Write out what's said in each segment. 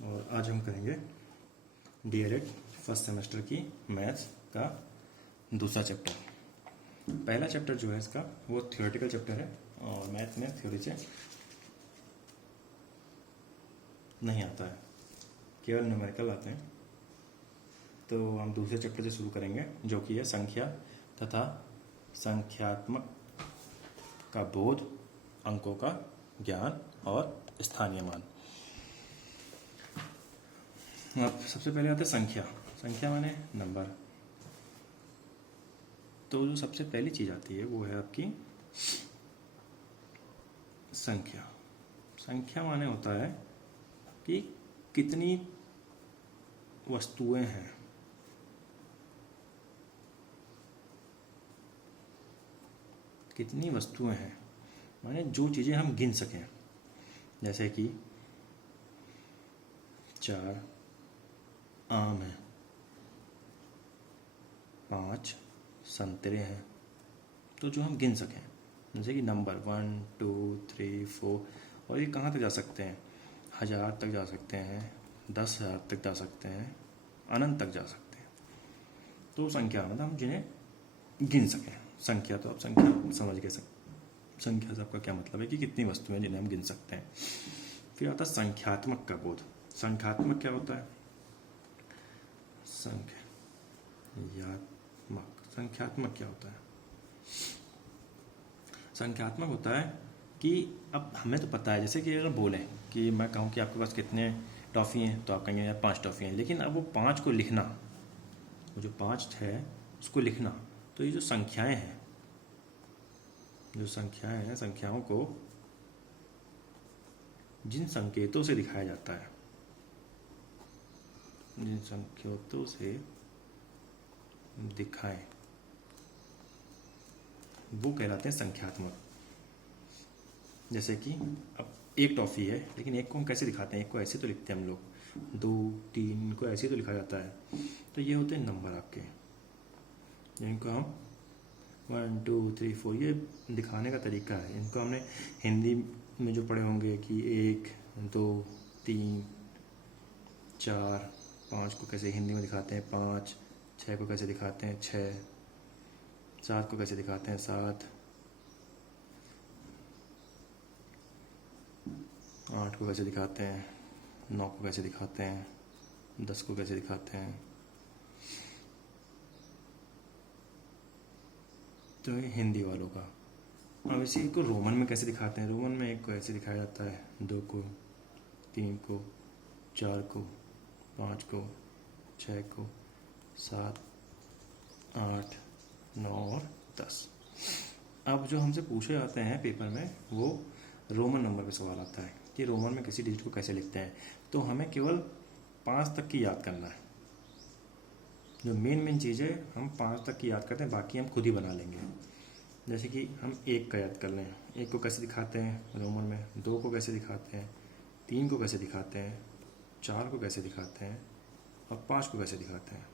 और आज हम करेंगे डीएलएड फर्स्ट सेमेस्टर की मैथ्स का दूसरा चैप्टर। पहला चैप्टर जो है इसका वो थ्योरेटिकल चैप्टर है और मैथ में थ्योरी से नहीं आता है, केवल न्यूमेरिकल आते हैं। तो हम दूसरे चैप्टर से शुरू करेंगे जो कि है संख्या तथा संख्यात्मक का बोध, अंकों का ज्ञान और स्थानीय मान। अब सबसे पहले आते हैं संख्या। संख्या माने नंबर। तो जो सबसे पहली चीज आती है वो है आपकी संख्या। संख्या माने होता है कि कितनी वस्तुएं हैं, कितनी वस्तुएं हैं माने जो चीजें हम गिन सकें। जैसे कि 4 आम है, 5 संतरे हैं, तो जो हम गिन सकें। जैसे कि नंबर 1 2 3 4, और ये कहाँ तक जा सकते हैं? 1000 तक जा सकते हैं, 10,000 तक जा सकते हैं, अनंत तक जा सकते हैं। तो संख्या मतलब हम जिन्हें गिन सकें। संख्या तो आप संख्या समझ गए। संख्या से आपका क्या मतलब है कि कितनी वस्तुएं जिन्हें हम गिन सकते हैं। फिर आता है संख्यात्मक का बोध। संख्यात्मक क्या होता है? संख्यात्मक क्या होता है? संख्यात्मक होता है कि अब हमें तो पता है, जैसे कि अगर बोलें कि मैं कहूँ कि आपके पास कितने टॉफ़ी हैं, तो आप कहेंगे यार 5 टॉफ़ी हैं। लेकिन अब वो 5 को लिखना, वो जो 5 है उसको लिखना, तो ये जो संख्याएं हैं, जो संख्याएं हैं, संख्याओं को जिन संकेतों से दिखाया जाता है, जिन संकेतों से दिखाएं, वो कहलाते हैं संख्यात्मक। जैसे कि अब एक टॉफ़ी है, लेकिन एक को हम कैसे दिखाते हैं? एक को ऐसे तो लिखते हैं हम लोग, 2 3 को ऐसे तो लिखा जाता है। तो ये होते हैं नंबर आपके, जिनको हम 1 2 3 4 ये दिखाने का तरीका है। इनको हमने हिंदी में जो पढ़े होंगे कि 1 2 3 4 5 को कैसे हिंदी में दिखाते हैं 5, 6 को कैसे दिखाते हैं 6, 7 को कैसे दिखाते हैं 7, 8 को कैसे दिखाते हैं, 9 को कैसे दिखाते हैं, 10 को कैसे दिखाते हैं। तो ये हिंदी वालों का। अब इसी को रोमन में कैसे दिखाते हैं? रोमन में 1 को ऐसे दिखाया जाता है, 2 को, 3 को, 4 को, 5 को, 6 को, 7 8 9 और 10। अब जो हमसे पूछे जाते हैं पेपर में वो रोमन नंबर पे सवाल आता है कि रोमन में किसी डिजिट को कैसे लिखते हैं। तो हमें केवल 5 तक की याद करना है। जो मेन चीज़ है हम 5 तक की याद करते हैं, बाकी हम खुद ही बना लेंगे। जैसे कि हम 1 का याद कर लें, 1 को कैसे दिखाते हैं रोमन में, 2 को कैसे दिखाते हैं, 3 को कैसे दिखाते हैं, 4 को कैसे दिखाते हैं और 5 को कैसे दिखाते हैं,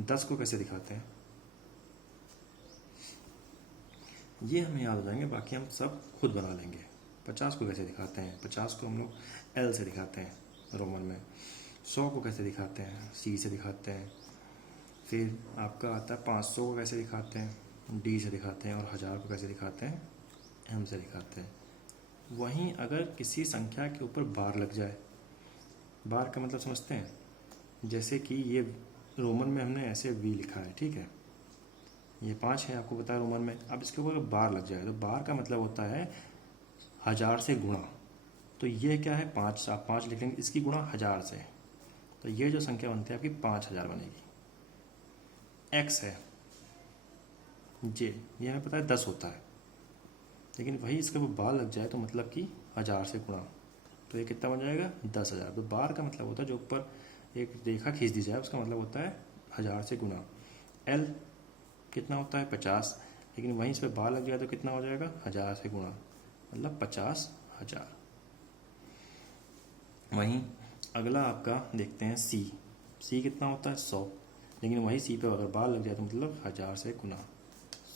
10 को कैसे दिखाते हैं। ये हमें याद हो जाएंगे, बाकी हम सब खुद बना लेंगे। 50 को कैसे दिखाते हैं? 50 को हम लोग L से दिखाते हैं रोमन में। 100 को कैसे दिखाते हैं? C से दिखाते हैं। फिर आपका आता है 500 को कैसे दिखाते हैं? D से दिखाते हैं। और 1000 को कैसे दिखाते हैं? M से दिखाते हैं। वहीं अगर किसी संख्या के ऊपर बार लग जाए, बार का मतलब समझते हैं? जैसे कि ये रोमन में हमने ऐसे V लिखा है, ठीक है, ये 5 है, आपको पता है रोमन में। अब इसके ऊपर बार लग जाए तो बार का मतलब होता है 1000 से गुणा। तो ये क्या है? 5, आप 5 लिख लेंगे, इसकी गुणा 1000 से, तो ये जो संख्या बनती है आपकी 5000 बनेगी। x है जे, ये हमें पता है 10 होता है, लेकिन वही इसके ऊपर बार लग जाए तो मतलब कि 1000 से गुणा, तो ये कितना बन जाएगा? 10,000। तो बार का मतलब होता है जो ऊपर एक रेखा खींच दी जाए, उसका मतलब होता है 1000 से गुणा। l कितना होता है? 50, लेकिन वहीं इस पर बार लग जाए तो कितना हो जाएगा? 1000 से गुणा, मतलब 50,000। वहीं अगला आपका देखते हैं C कितना होता है? 100, लेकिन वही C पे अगर बार लग जाए तो मतलब 1000 से गुणा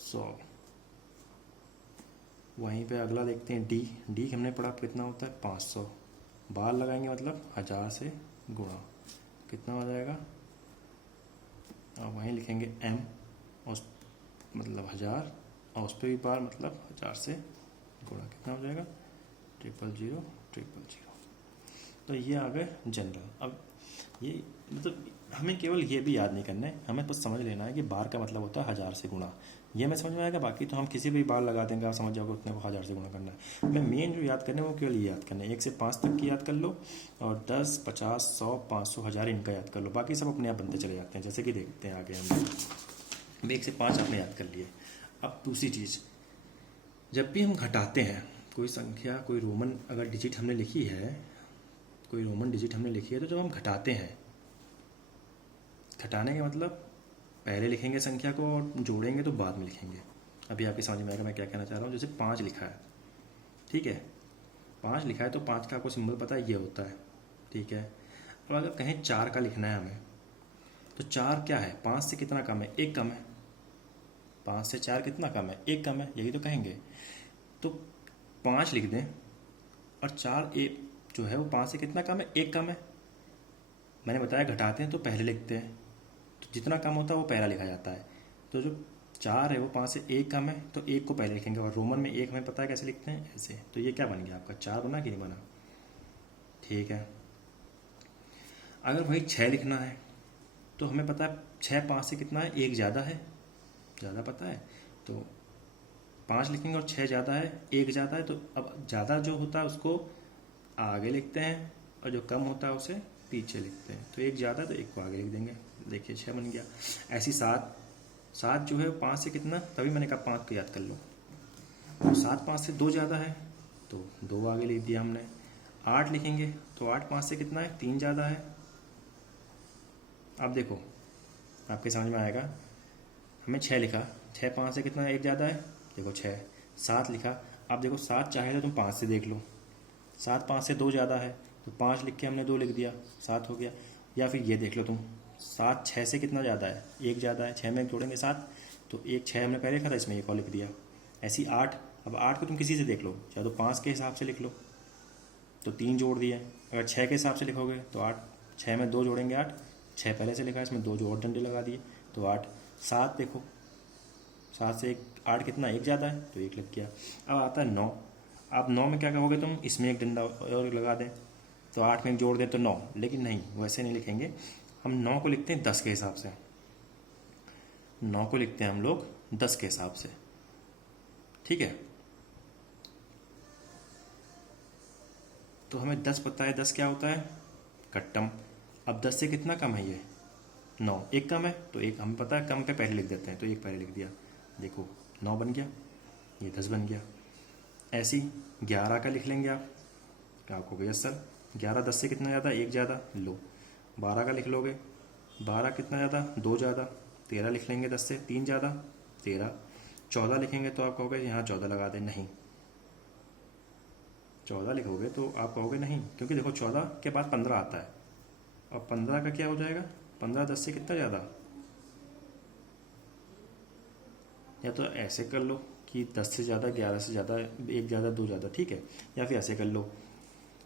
100। वहीं पे अगला देखते हैं D हमने पढ़ा कितना होता है? 500, बार लगाएंगे मतलब 1000 से गुणा, कितना हो जाएगा, और वहीं लिखेंगे m, और मतलब 1000, और उस पर भी बार मतलब 1000 से गुणा, कितना हो जाएगा 000 000। तो ये आ गए जनरल। अब ये मतलब हमें केवल ये भी याद नहीं करना है, हमें बस समझ लेना है कि बार का मतलब होता है 1000 से गुणा। ये मैं समझ में आएगा, बाकी तो हम किसी भी बार लगा देंगे, आप समझ जाओगे उतने को 1000 से गुणा करना है। हमें मेन जो याद करना है वो केवल ये याद करना है, 1 से 5 तक की याद कर लो, और 10, 50, 100, 500, 1000 इनका याद कर लो, बाकी सब अपने आप बनते चले जाते हैं। जैसे कि देखते हैं आगे हम 1 से 5 आपने याद कर लिए। अब दूसरी चीज़, जब भी हम घटाते हैं कोई संख्या, कोई रोमन अगर डिजिट हमने लिखी है, कोई रोमन डिजिट हमने लिखी है, तो जब हम घटाते हैं, घटाने का मतलब पहले लिखेंगे संख्या को और जोड़ेंगे तो बाद में लिखेंगे। अभी आपके समझ में आएगा मैं क्या कहना चाह रहा हूँ। जैसे 5 लिखा है, ठीक है, 5 लिखा है तो 5 का आपको सिंबल पता है ये होता है, ठीक है। अब अगर कहें 4 का लिखना है हमें, तो 4 क्या है, 5 से कितना कम है, 1 कम है। 5 से 4 कितना कम है, 1 कम है, यही तो कहेंगे। तो 5 लिख दें और 4 एक जो है वो 5 से कितना कम है, 1 कम है। मैंने बताया घटाते हैं तो पहले लिखते हैं, तो जितना कम होता है वो पहला लिखा जाता है। तो जो 4 है वो 5 से 1 कम है, तो 1 को पहले लिखेंगे, और रोमन में 1 हमें पता है कैसे लिखते हैं, ऐसे। तो ये क्या बन गया आपका, 4 बना कि नहीं बना, ठीक है। अगर वही 6 लिखना है तो हमें पता है 6 5 से कितना है, 1 ज़्यादा है, ज़्यादा पता है, तो 5 लिखेंगे और 6 ज़्यादा है, 1 ज़्यादा है, तो अब ज़्यादा जो होता है उसको आगे लिखते हैं और जो कम होता है उसे पीछे लिखते हैं। तो 1 ज़्यादा है तो 1 को आगे लिख देंगे, देखिए 6 बन गया। ऐसी 7 जो है 5 से कितना, तभी मैंने कहा 5 को याद कर लो। तो 7 5 से 2 ज़्यादा है तो 2 आगे लिख दिया हमने। 8 लिखेंगे तो 8 5 से कितना है, 3 ज़्यादा है। अब देखो आपके समझ में आएगा, हमें 6 लिखा, 6 5 से कितना है, 1 ज़्यादा है, देखो 6। 7 लिखा, अब देखो 7 चाहे तो तुम 5 से देख लो, 7 5 से 2 ज़्यादा है, तो 5 लिख के हमने 2 लिख दिया, 7 हो गया। या फिर ये देख लो तुम, 7 6 से कितना ज़्यादा है, 1 ज़्यादा है, 6 में 1 जोड़ेंगे 7, तो 1 6 हमने पहले लिखा था, इसमें 1 और लिख दिया। ऐसी 8, अब 8 को तुम किसी से देख लो, चाहे तो 5 के हिसाब से लिख लो, तो 3 जोड़ दिए। अगर 6 के हिसाब से लिखोगे तो 8, 6 में 2 जोड़ेंगे 8, 6 पहले से लिखा है, इसमें 2 जो और डंडे लगा दिए, तो 8। 7 देखो, 7 से 8 कितना, 1 ज़्यादा है, तो 1 लग गया। अब आता है 9। अब 9 में क्या कहोगे तुम, इसमें 1 डंडा और लगा दें, तो 8 में 1 जोड़ दें तो 9, लेकिन नहीं, वैसे नहीं लिखेंगे हम। 9 को लिखते हैं 10 के हिसाब से, 9 को लिखते हैं हम लोग 10 के हिसाब से, ठीक है। तो हमें 10 पता है, 10 क्या होता है, कट्टम। अब 10 से कितना कम है, ये 9, 1 कम है, तो 1 हमें पता है, कम पे पहले लिख देते हैं, तो 1 पहले लिख दिया, देखो 9 बन गया, ये 10 बन गया। ऐसी 11 का लिख लेंगे आप, क्या आपको गया सर 11 10 से कितना ज़्यादा, 1 ज़्यादा, लो। 12 का लिख लोगे, 12 कितना ज़्यादा, 2 ज़्यादा। 13 लिख लेंगे 10 से, 3 ज़्यादा, 13। 14 लिखेंगे तो आप कहोगे यहाँ 14 लगा दें, नहीं, 14 लिखोगे तो आप कहोगे नहीं, क्योंकि देखो 14 के बाद 15 आता है, और 15 का क्या हो जाएगा, 15 10 से कितना ज़्यादा। या तो ऐसे कर लो कि 10 से ज़्यादा, 11 से ज़्यादा, 1 ज़्यादा, 2 ज़्यादा, ठीक है। या फिर ऐसे कर लो,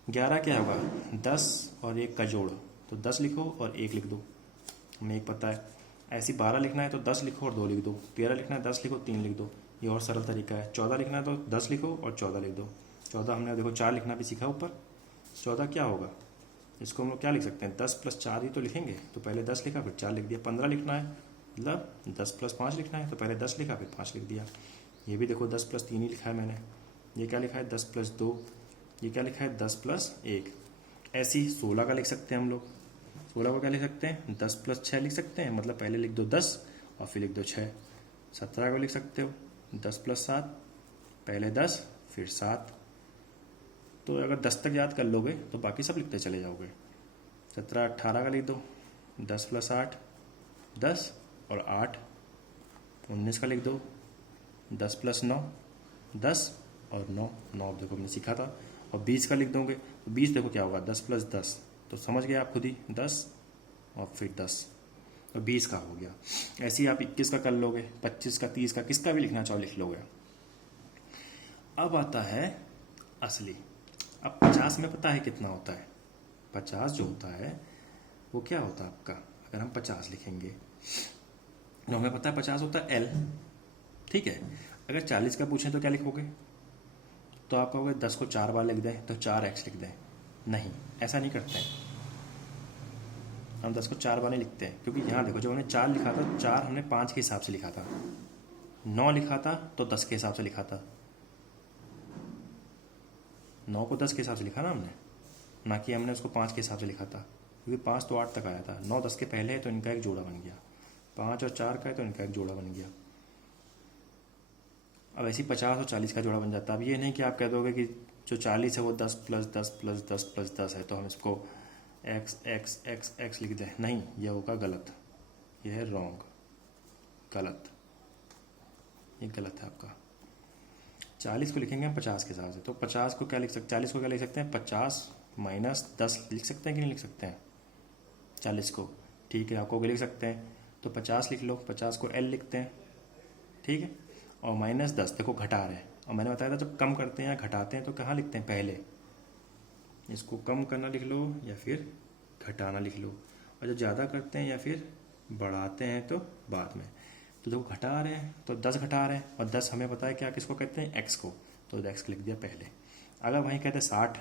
11 क्या होगा, 10 और 1 का जोड़, तो 10 लिखो और 1 लिख दो, हमें 1 पता है। ऐसे 12 लिखना है तो 10 लिखो और 2 लिख दो। 13 लिखना है 10 लिखो 3 लिख दो, ये और सरल तरीका है। 14 लिखना है तो 10 लिखो और 14 लिख दो। 14 हमने देखो 4 लिखना भी सीखा ऊपर, 14 क्या होगा, इसको हम लोग क्या लिख सकते हैं, 10 + 4 ही तो लिखेंगे, तो पहले 10 लिखा फिर 4 लिख दिया। 15 लिखना है मतलब 10 + 5 लिखना है, तो पहले 10 लिखा फिर 5 लिख दिया। ये भी देखो 10 + 3 ही लिखा है मैंने। ये क्या लिखा है, 10 + 2, ये क्या लिखा है, 10 + 1। ऐसे ही 16 का लिख सकते हैं हम लोग। 16 को क्या लिख सकते हैं, 10 + 6 लिख सकते हैं, मतलब पहले लिख दो 10 और फिर लिख दो 6। 17 को लिख सकते हो 10 + 7, पहले 10 फिर 7। तो अगर 10 तक याद कर लोगे तो बाकी सब लिखते चले जाओगे। 17 18 का लिख दो, 10 + 8 10 और 8। 19 का लिख दो, 10 + 9 10 और 9 9 देखो हमने सीखा था। और 20 का लिख दोगे तो 20 देखो क्या होगा, 10 + 10, तो समझ गए आप खुद ही, 10 और फिर 10, तो 20 का हो गया। ऐसे ही आप 21 का कर लोगे, 25 का, 30 का, किसका भी लिखना चाहो लिख लोगे। अब आता है असली। अब 50 50 में पता है कितना होता है? 50 जो होता है वो क्या होता है आपका, अगर हम 50 लिखेंगे तो हमें पता है 50 होता है L, ठीक है। अगर 40 का पूछें तो क्या लिखोगे? तो आप कहोगे 10 को 4 बार लिख दें तो 4x लिख दें। नहीं, ऐसा नहीं करते हैं हम, 10 को 4 बार नहीं लिखते हैं, क्योंकि यहाँ देखो जब हमने 4 लिखा था, 4 हमने 5 के हिसाब से लिखा था, 9 लिखा था तो 10 के हिसाब से लिखा था, 9 को 10 के हिसाब से लिखा ना हमने, ना कि हमने उसको 5 के हिसाब से लिखा था, क्योंकि 5 तो 8 तक आया था, 9 10 के पहले है तो इनका एक जोड़ा बन गया, 5 और 4 का है तो इनका एक जोड़ा बन गया। अब ऐसी 50 और 40 का जोड़ा बन जाता है। अब ये नहीं कि आप कह दोगे कि जो 40 है वो 10 प्लस 10 प्लस 10 प्लस 10 है तो हम इसको एक्स एक्स एक्स एक्स लिख दें, नहीं, यह होगा गलत, यह है रॉन्ग, गलत, ये गलत है आपका। 40 को लिखेंगे हम 50 के हिसाब से, तो 50 को क्या लिख सकते, 40 को क्या लिख सकते हैं, 50 माइनस 10 लिख सकते हैं कि नहीं लिख सकते हैं? 40 को, ठीक है, आपको भी लिख सकते हैं, तो 50 लिख लो, 50 को L लिखते हैं, ठीक है, और माइनस 10 देखो घटा रहे हैं, और मैंने बताया था जब कम करते हैं या घटाते हैं तो कहाँ लिखते हैं, पहले इसको कम करना लिख लो या फिर घटाना लिख लो, और जब ज़्यादा करते हैं या फिर बढ़ाते हैं तो बाद में। तो देखो घटा रहे हैं तो 10 घटा रहे हैं, और 10 हमें पता है क्या, किसको कहते हैं, x को, तो x लिख दिया पहले। अगर वहीं कहते हैं 60,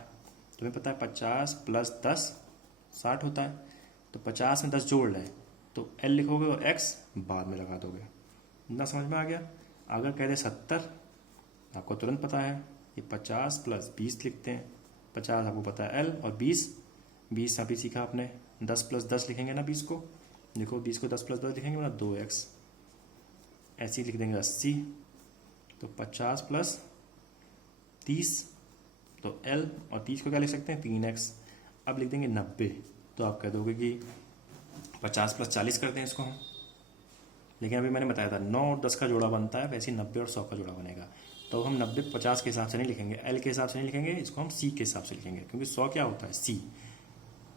तुम्हें पता है 50 प्लस 10 60 होता है, तो 50 में 10 जोड़ लें तो L लिखोगे और x बाद में लगा दोगे। ना समझ में आ गया? अगर कह दे 70, आपको तुरंत पता है ये 50 प्लस 20 लिखते हैं, 50 आपको पता है L, और 20 अभी सीखा आपने, 10 प्लस 10 लिखेंगे ना 20 को, देखो 20 को 10 प्लस 10 लिखेंगे ना 2x, ऐसे ही लिख देंगे 80, तो 50 प्लस 30 तो L, और 30 को क्या लिख सकते हैं 3x। अब लिख देंगे 90, तो आप कह दोगे कि 50 प्लस 40 करते हैं इसको हम, लेकिन अभी मैंने बताया था 9 और 10 का जोड़ा बनता है, वैसे ही 90 और 100 का जोड़ा बनेगा। तो हम 90 50 के हिसाब से नहीं लिखेंगे, L के हिसाब से नहीं लिखेंगे, इसको हम C के हिसाब से लिखेंगे, क्योंकि 100 क्या होता है C,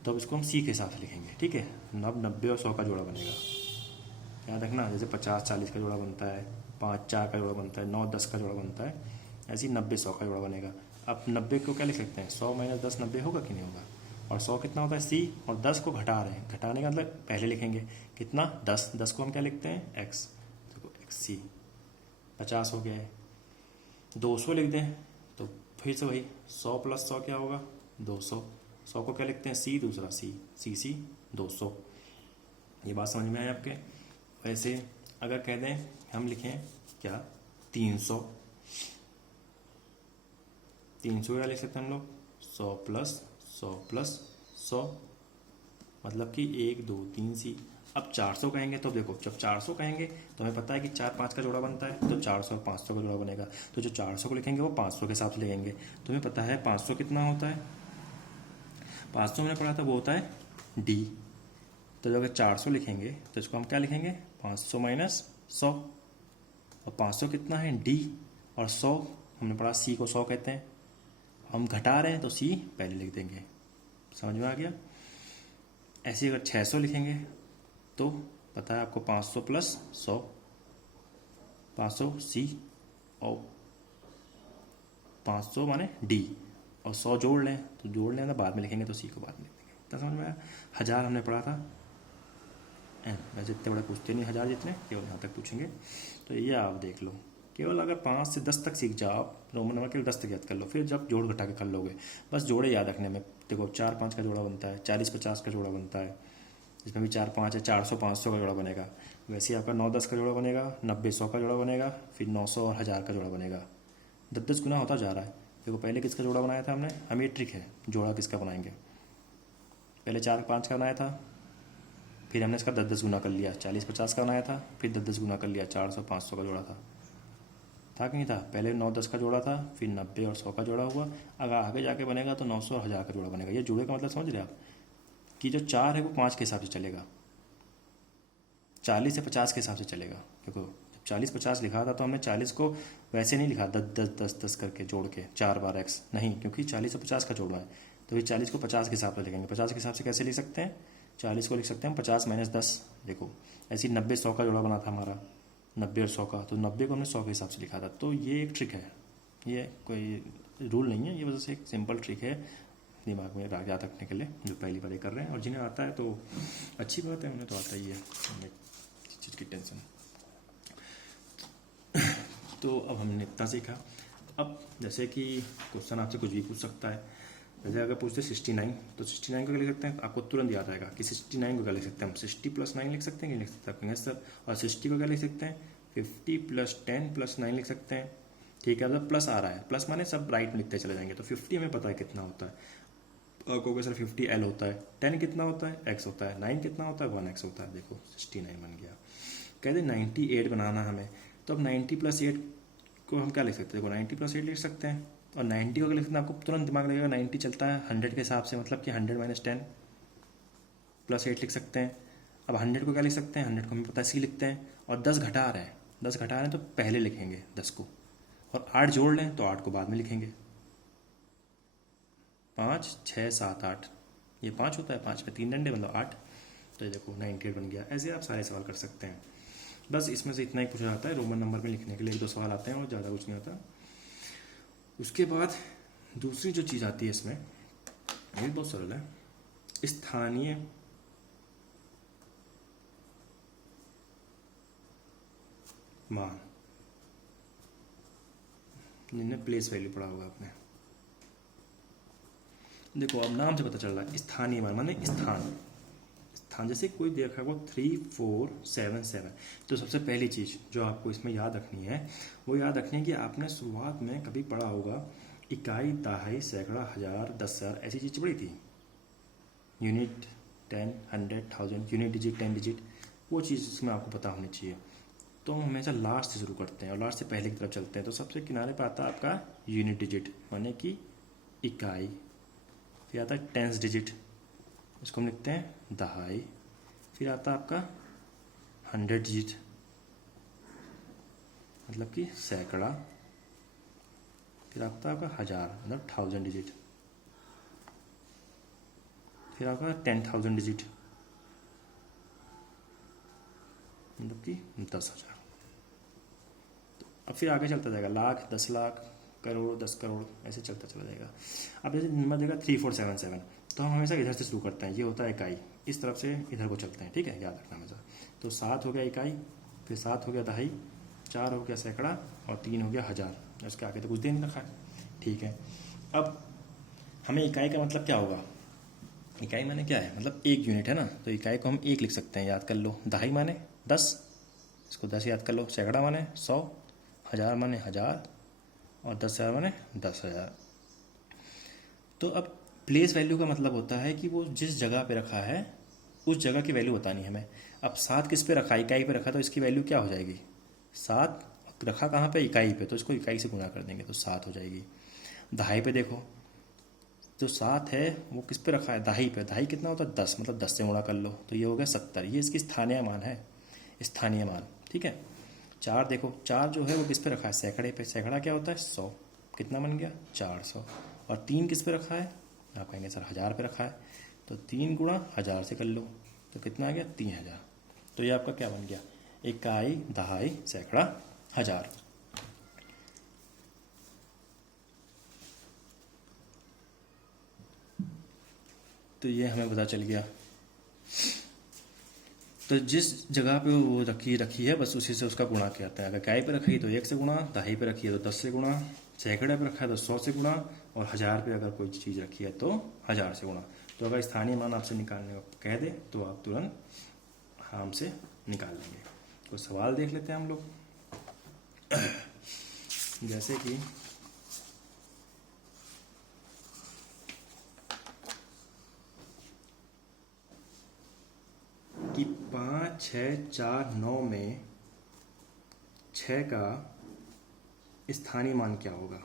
तो अब इसको हम C के हिसाब से लिखेंगे, ठीक है। 90 और 100 का जोड़ा बनेगा, याद रखना, जैसे 50 40 का जोड़ा बनता है, 5 4 का जोड़ा बनता है, 9 10 का जोड़ा बनता है, ऐसे ही 90 100 का जोड़ा बनेगा। अब 90 को क्या लिख सकते हैं, 100 माइनस 10 90 होगा कि नहीं होगा, और 100 कितना होता है C, और 10 को घटा रहे हैं, घटाने का मतलब पहले लिखेंगे कितना 10 को हम क्या लिखते हैं x, देखो XC, 50 हो गया है, 200 लिख दें तो फिर से वही 100 प्लस 100 क्या होगा 200, 100 को क्या लिखते हैं C, दूसरा C 200। ये बात समझ में आई आपके? वैसे अगर कह दें हम लिखें क्या 300 क्या लिख सकते हैं हम लोग, 100 प्लस 100 प्लस 100, मतलब कि 1 2 3 C। अब 400 कहेंगे तो देखो, जब 400 कहेंगे तो हमें पता है कि 4 5 का जोड़ा बनता है, तो 400 और 500 का जोड़ा बनेगा, तो जो 400 को लिखेंगे वो 500 के हिसाब से लिखेंगे। तुम्हें पता है 500 कितना होता है, 500 मैंने पढ़ा था वो होता है D, तो जब 400 लिखेंगे तो इसको हम क्या लिखेंगे 500 माइनस 100, और 500 कितना है D, और 100 हमने पढ़ा C को 100 कहते हैं, हम घटा रहे हैं तो C पहले लिख देंगे। समझ में आ गया? ऐसे अगर 600 लिखेंगे तो पता है आपको 500 प्लस 100, 500 C और 500 माने D, और 100 जोड़ लें तो जोड़ लें, बाद में लिखेंगे तो C को बाद में लिख देंगे। तो समझ में आया? 1000 हमने पढ़ा था, वैसे इतने बड़े पूछते नहीं 1000 जितने, केवल यहाँ तक पूछेंगे। तो ये आप देख लो, केवल अगर 5 से 10 तक सीख जाओ आप, रोमन नंबर केवल 10 तक याद कर लो, फिर जब जोड़ घटा के कर लोगे, बस जोड़े याद रखने में। देखो 4 5 का जोड़ा बनता है, 40 50 का जोड़ा बनता है, इसमें भी 4 5 है, 400 500 का जोड़ा बनेगा। वैसे ही आपका 9 10 का जोड़ा बनेगा, 90 100 का जोड़ा बनेगा, फिर 900 और 1000 का जोड़ा बनेगा। 10 10 गुना होता जा रहा है। देखो पहले किसका जोड़ा बनाया था हमने, हमें ये ट्रिक है, जोड़ा किसका बनाएंगे, पहले 4 5 का बनाया था, फिर हमने इसका 10 10 गुना कर लिया, 40 50 का बनाया था, फिर 10 10 गुना कर लिया, 400 500 का जोड़ा था कि नहीं था? पहले 9 10 का जोड़ा था, फिर 90 और 100 का जोड़ा हुआ। अगर आगे जाके बनेगा तो 900 और 1000 का जोड़ा बनेगा। ये जोड़े का मतलब समझ रहे आप, कि जो 4 है वो 5 के हिसाब से चलेगा, 40 से 50 के हिसाब से चलेगा। देखो जब 40 50 लिखा था तो हमने 40 को वैसे नहीं लिखा 10 10 10 10 करके जोड़ के 4 बार x, नहीं, क्योंकि 40 और 50 का जोड़ा है, तो फिर 40 को 50 के हिसाब से लिखेंगे। 50 के हिसाब से कैसे लिख सकते हैं, 40 को लिख सकते हैं हम 50 माइनस 10। देखो ऐसे ही 90 100 का जोड़ा बना था हमारा, 90 और 100 का, तो 90 को हमने 100 के हिसाब से लिखा था। तो ये एक ट्रिक है, ये कोई रूल नहीं है, ये वजह से एक सिंपल ट्रिक है, दिमाग में याद रखने के लिए, जो पहली बार ये कर रहे हैं। और जिन्हें आता है तो अच्छी बात है, उन्हें तो आता ही है, इस चीज़ की टेंशन। तो अब हमने इतना सीखा। अब जैसे कि क्वेश्चन आपसे कुछ भी पूछ सकता है। जैसे अगर पूछते 69, तो 69 को क्या लिख सकते हैं, आपको तुरंत याद आएगा कि 69 को क्या लिख सकते हैं हम, 60 + 9 लिख सकते हैं कि लिख सकते हैं सर। और 60 को क्या लिख सकते हैं, 50 + 10 + 9 लिख सकते हैं। ठीक है, मतलब प्लस आ रहा है, प्लस माने सब राइट में लिखते चले जाएंगे। तो 50 हमें पता है कितना होता है, और कहोगे सर 50 L होता है, 10 कितना होता है, x होता है, 9 कितना होता है, 1x होता है। देखो 69 बन गया। कहते 98 बनाना हमें, तो अब 90 + 8 को हम क्या लिख सकते हैं, देखो 90 + 8 लिख सकते हैं। और 90 को क्या लिख सकते हैं, आपको तुरंत दिमाग लगेगा 90 चलता है 100 के हिसाब से, मतलब कि 100 - 10 + 8 लिख सकते हैं। अब 100 को क्या लिख सकते हैं, 100 को हमें पता है सी लिखते हैं। और 10 घटा रहे हैं, 10 घटा रहे हैं तो पहले लिखेंगे 10 को, और 8 जोड़ लें तो 8 को बाद में लिखेंगे। 5 6 7 8, ये 5 होता है, 5 में 3 डंडे मतलब 8। तो ये देखो 98 बन गया। ऐसे आप सारे सवाल कर सकते हैं। बस इसमें से इतना ही पूछा जाता है, रोमन नंबर में लिखने के लिए 1-2 सवाल आते हैं और ज़्यादा कुछ नहीं होता। उसके बाद दूसरी जो चीज़ आती है इसमें, ये बहुत सरल है, स्थानीय मान, जिन्हें प्लेस वैल्यू पढ़ा होगा आपने। देखो अब नाम से पता चल रहा है, स्थानीय मान माने स्थान। स्थान जैसे कोई देखा होगा 3 4 7 7, तो सबसे पहली चीज़ जो आपको इसमें याद रखनी है, वो याद रखनी है कि आपने शुरुआत में कभी पढ़ा होगा इकाई, दहाई, सैकड़ा, हज़ार, 10,000 ऐसी चीज़ पढ़ी थी। यूनिट, 10, 100, 1000, यूनिट डिजिट, 10 डिजिट, वो चीज़ इसमें आपको पता होनी चाहिए। तो हम हमेशा लास्ट से शुरू करते हैं और लास्ट से पहले की तरफ चलते हैं। तो सबसे किनारे पर आता है आपका यूनिट डिजिट माने कि इकाई, फिर आता है टेंस डिजिट, इसको हम लिखते हैं दहाई, फिर आता है आपका 100 डिजिट मतलब कि सैकड़ा, फिर आता है आपका 1000 मतलब 1000 डिजिट, फिर आपका 10,000 डिजिट मतलब कि 10,000। अब फिर आगे चलता जाएगा लाख, 10 लाख, करोड़, 10 करोड़, ऐसे चलता चला जाएगा। अब जैसे नंबर देगा 3477, तो हम हमेशा इधर से शुरू करते हैं, ये होता है इकाई, इस तरफ से इधर को चलते हैं। ठीक है, याद रखना हमेशा। तो 7 हो गया इकाई, फिर 7 हो गया दहाई, 4 हो गया सैकड़ा, और 3 हो गया हज़ार। इसके आगे तो कुछ दे नहीं रखा है। ठीक है, अब हमें इकाई का मतलब क्या होगा, इकाई माने क्या है, मतलब 1 यूनिट है ना, तो इकाई को हम 1 लिख सकते हैं, याद कर लो। दहाई माने 10, इसको 10 याद कर लो। सैकड़ा माने 100, हज़ार माने 1000, और 10,000 माने 10,000। तो अब प्लेस वैल्यू का मतलब होता है कि वो जिस जगह पे रखा है उस जगह की वैल्यू बतानी है हमें। अब 7 किस पे रखा, इकाई पे रखा, तो इसकी वैल्यू क्या हो जाएगी, 7 रखा कहाँ पे, इकाई पे, तो इसको इकाई से गुणा कर देंगे तो 7 हो जाएगी। दहाई पे देखो, तो 7 है वो किस पे रखा है, दहाई पे, दहाई कितना होता है 10, मतलब 10 से गुणा कर लो तो ये हो गया 70। ये इसकी स्थानीय मान है, स्थानीय मान। ठीक है, 4 देखो, 4 जो है वो किस पे रखा है, सैकड़े पे, सैकड़ा क्या होता है 100, कितना बन गया 400। और 3 किस पे रखा है, आप कहेंगे सर 1000 पे रखा है, तो 3 गुणा 1000 से कर लो तो कितना आ गया 3000। तो ये आपका क्या बन गया, इकाई, दहाई, सैकड़ा, हज़ार। तो ये हमें पता चल गया। तो जिस जगह पे वो रखी है बस उसी से उसका गुणा किया जाता है। अगर इकाई पे रखी है तो 1 से गुणा, दहाई पे रखी है तो 10 से गुणा, सैकड़े पे रखा है तो 100 से गुणा, और 1000 पे अगर कोई चीज़ रखी है तो 1000 से गुणा। तो अगर स्थानीय मान आपसे निकालने को कह दे तो आप तुरंत आराम से निकाल लेंगे। तो सवाल देख लेते हैं हम लोग। जैसे कि कि 5 6 4 9 में 6 का स्थानीय मान क्या होगा।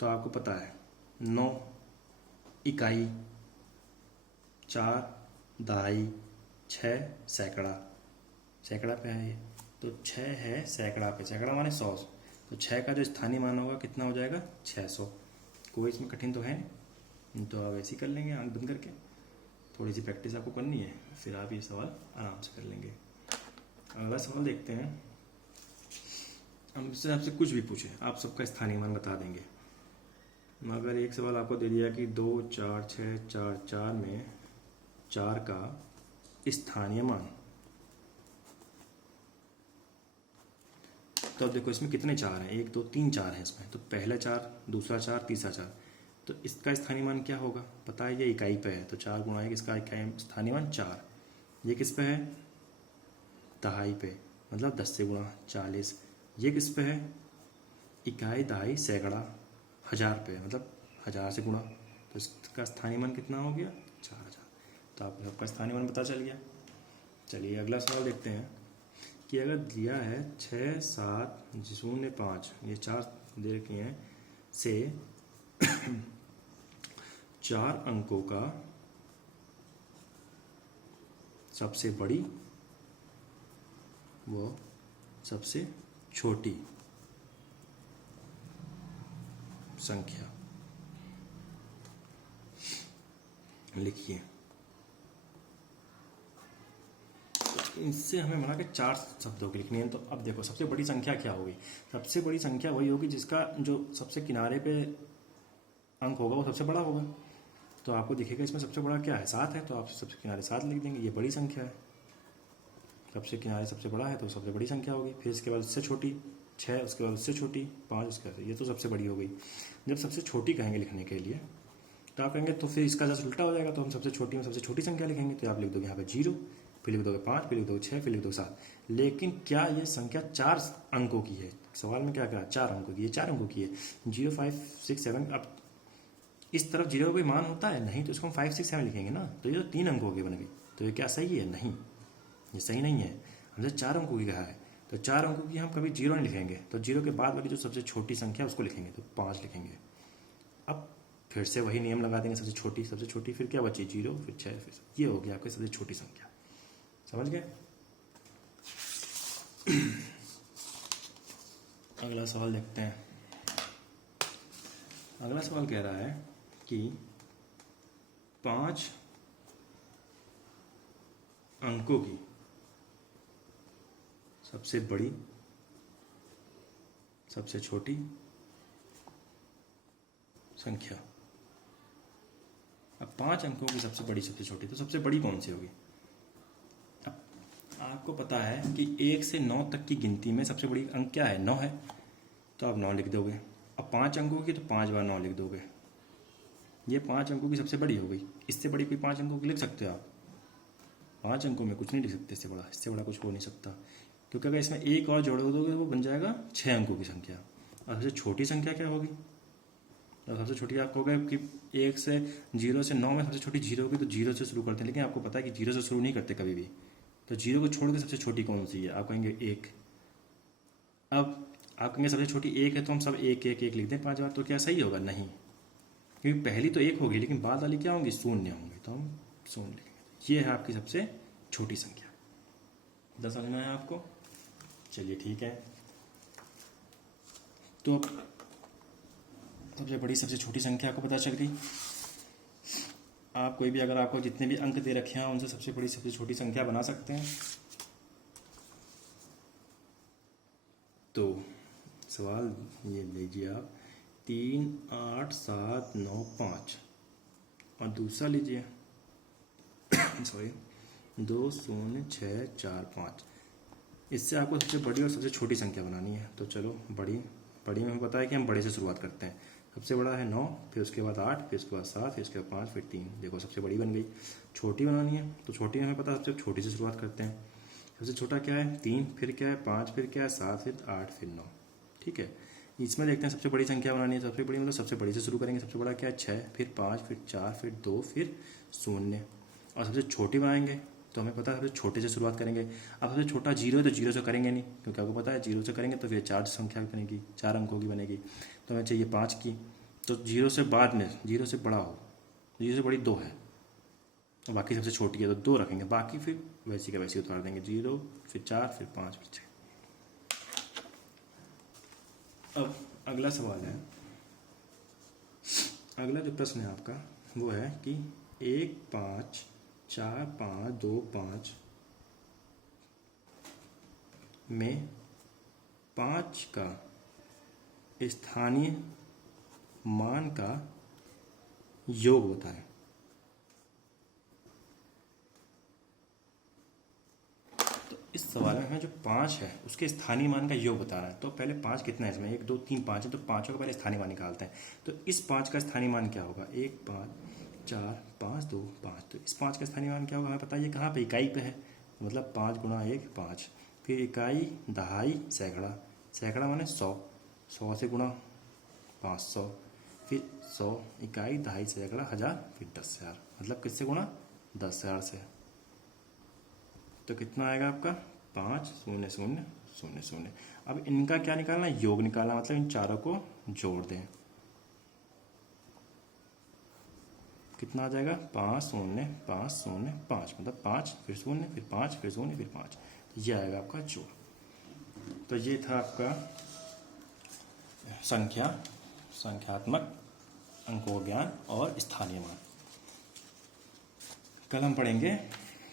तो आपको पता है 9 इकाई, 4 दहाई, 6 सैकड़ा, सैकड़ा पे है ये, तो 6 है सैकड़ा पे, सैकड़ा माने 100, तो 6 का जो स्थानीय मान होगा कितना हो जाएगा 600। कोई इसमें कठिन तो है नहीं, तो आप ऐसे ही कर लेंगे आंख बंद करके। थोड़ी सी प्रैक्टिस आपको करनी है, फिर आप ये सवाल आराम से कर लेंगे। अगला सवाल देखते हैं। हमसे आपसे कुछ भी पूछे आप सबका स्थानीय मान बता देंगे। मगर एक सवाल आपको दे दिया कि 2 4 6 4 4 में 4 का स्थानीय मान, तो अब देखो इसमें कितने 4 हैं, 1 2 3 4 हैं इसमें, तो पहला 4, दूसरा 4, तीसरा 4, तो इसका स्थानीय मान क्या होगा पता है, ये इकाई पे है तो 4 गुणा 1, इसका इकाई स्थानीय मान 4। ये किस पे है, दहाई पे, मतलब 10 से गुणा 40। ये किस पे है, इकाई दहाई सैकड़ा हज़ार पे, मतलब 1000 से गुणा, तो इसका स्थानीय मान कितना हो गया 4000। तो आपको सबका स्थानीय मान पता चल गया। चलिए अगला सवाल देखते हैं कि अगर दिया है 6 7 0 5, ये 4 दे रखे हैं, से 4 अंकों का सबसे बड़ी व सबसे छोटी संख्या लिखिए। इनसे हमें मना के 4 शब्दों की लिखनी है। तो अब देखो सबसे बड़ी संख्या क्या होगी, सबसे बड़ी संख्या वही होगी जिसका जो सबसे किनारे पे अंक होगा वो सबसे बड़ा होगा। तो आपको दिखेगा इसमें सबसे बड़ा क्या है, 7 है, तो आप सबसे किनारे 7 लिख देंगे, ये बड़ी संख्या है। सबसे किनारे सबसे बड़ा है तो सबसे बड़ी संख्या होगी। फिर इसके बाद उससे छोटी 6, उसके बाद उससे छोटी 5, उसके बाद ये तो सबसे बड़ी हो गई। जब सबसे छोटी कहेंगे लिखने के लिए तो आप कहेंगे तो फिर इसका जस्ट उल्टा हो जाएगा, तो हम सबसे छोटी में सबसे छोटी संख्या लिखेंगे, तो आप लिख दोगे यहाँ पे 0, फिर लिख दोगे 5, फिर लिख दोगे 6, फिर लिख दोगे 7। लेकिन क्या ये संख्या 4 अंकों की है, सवाल में क्या कहा 4 अंकों की, ये 4 अंकों की है, 0 5 6 7। अब इस तरफ 0 का कोई मान होता है नहीं, तो इसको हम 5 6 7 लिखेंगे ना, तो ये तो 3 अंकों की बन गई। तो ये क्या सही है, नहीं ये सही नहीं है, हमसे 4 अंकों की कहा है, तो 4 अंकों की हम कभी 0 नहीं लिखेंगे, तो 0 के बाद वाली जो सबसे छोटी संख्या उसको लिखेंगे, तो 5 लिखेंगे। अब फिर से वही नियम लगा देंगे, सबसे छोटी, फिर क्या बची 0, फिर 6, फिर ये हो गया आपकी सबसे छोटी संख्या। समझ गए। अगला सवाल देखते हैं। अगला सवाल कह रहा है कि 5 अंकों की सबसे बड़ी सबसे छोटी संख्या। अब 5 अंकों की सबसे बड़ी सबसे छोटी, तो सबसे बड़ी कौन सी होगी। अब आपको पता है कि 1 से 9 तक की गिनती में सबसे बड़ी अंक क्या है, 9 है, तो आप 9 लिख दोगे। अब 5 अंकों की तो 5 बार 9 लिख दोगे, ये 5 अंकों की सबसे बड़ी हो गई। इससे बड़ी कोई 5 अंकों की लिख सकते हो आप, 5 अंकों में कुछ नहीं लिख सकते, इससे बड़ा कुछ हो नहीं सकता, क्योंकि अगर इसमें एक और जोड़ दोगे तो वो बन जाएगा 6 अंकों की संख्या। और सबसे छोटी संख्या क्या होगी, तो सबसे छोटी आप कहोगे कि 1 से 0 से 9 में सबसे छोटी 0 होगी, तो 0 से शुरू करते हैं, लेकिन आपको पता है कि 0 से शुरू नहीं करते कभी भी, तो 0 को छोड़ के सबसे छोटी कौन सी है, आप कहेंगे 1। अब आप कहेंगे सबसे छोटी 1 है, तो हम सब 1 1 1 लिख दें 5 बार, तो क्या सही होगा, नहीं, क्योंकि पहली तो 1 होगी लेकिन बाद वाली क्या होंगी, 0 होंगी, तो हम 0 लिखेंगे। ये है आपकी सबसे छोटी संख्या। 10 समझ में आया आपको। चलिए ठीक है, तो सबसे बड़ी सबसे छोटी संख्या को पता चल गई। आप कोई भी अगर आपको जितने भी अंक दे रखे हैं उनसे सबसे बड़ी सबसे छोटी संख्या बना सकते हैं। तो सवाल ये लीजिए आप, 3 8 7 9 5, और दूसरा लीजिए सॉरी 2 0 6 4 5। इससे आपको सबसे बड़ी और सबसे छोटी संख्या बनानी है। तो चलो बड़ी में हमें पता है कि हम बड़े से शुरुआत करते हैं। सबसे बड़ा है 9, फिर उसके बाद 8, फिर उसके बाद 7, फिर उसके बाद 5, फिर 3। देखो सबसे बड़ी बन गई। छोटी बनानी है तो छोटी में हमें पता है सबसे छोटी से शुरुआत करते हैं। सबसे छोटा क्या है 3, फिर क्या है 5, फिर क्या है 7, फिर 8, फिर 9। ठीक है, इसमें देखते हैं सबसे बड़ी संख्या बनानी है। सबसे बड़ी मतलब सबसे बड़ी से शुरू करेंगे। सबसे बड़ा क्या है 6, फिर 5, फिर 4, फिर 2, फिर 0। और सबसे छोटी बनाएंगे तो हमें पता है सबसे छोटे से शुरुआत करेंगे। अब सबसे छोटा 0 है तो 0 से करेंगे नहीं, क्योंकि आपको पता है 0 से करेंगे तो फिर 4 संख्या बनेगी, 4 अंकों की बनेगी। तो हमें चाहिए 5 की, तो 0 से बाद में 0 से बड़ा हो, 0 से बड़ी 2 है, तो बाकी सबसे छोटी है तो 2 रखेंगे, बाकी फिर वैसी का वैसी उतार देंगे। 0, फिर 4, फिर 5, फिर 6। अब अगला सवाल है, अगला जो प्रश्न है आपका वो है कि 1 5 4 5 2 5 में 5 का स्थानीय मान का योग बताएं। तो इस सवाल में हमें जो 5 है उसके स्थानीय मान का योग बताना है। तो पहले 5 कितना है इसमें, 1 2 3 5 है, तो पाँचों का पहले स्थानीय मान निकालते हैं। तो इस 5 का स्थानीय मान क्या होगा, 1 5 4 5 2 5। तो इस 5 का स्थानीय मान क्या होगा हमें पता है, ये कहाँ पे इकाई पे है, मतलब 5 गुणा 1 5। फिर इकाई, दहाई, सैकड़ा, सैकड़ा माने 100, 100 से गुणा 500, फिर 100 इकाई, दहाई, सैकड़ा, हजार, फिर 10,000, मतलब किससे गुणा, 10,000 से। तो कितना आएगा आपका 5 0 0 0 0। अब इनका क्या निकालना है, योग निकालना, मतलब इन चारों को जोड़ दें। कितना आ जाएगा 5 0 5 0 5, मतलब 5 फिर 0 फिर 5 फिर 0 फिर 5। तो ये आएगा आपका जोड़। तो ये था आपका संख्यात्मक अंकों ज्ञान और स्थानीय मान। कल हम पढ़ेंगे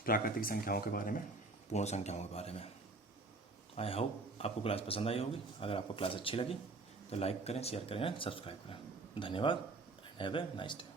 प्राकृतिक संख्याओं के बारे में, पूर्ण संख्याओं के बारे में। आई होप आपको क्लास पसंद आई होगी। अगर आपको क्लास अच्छी लगी तो लाइक करें, शेयर करें, सब्सक्राइब करें। धन्यवाद and have a nice day.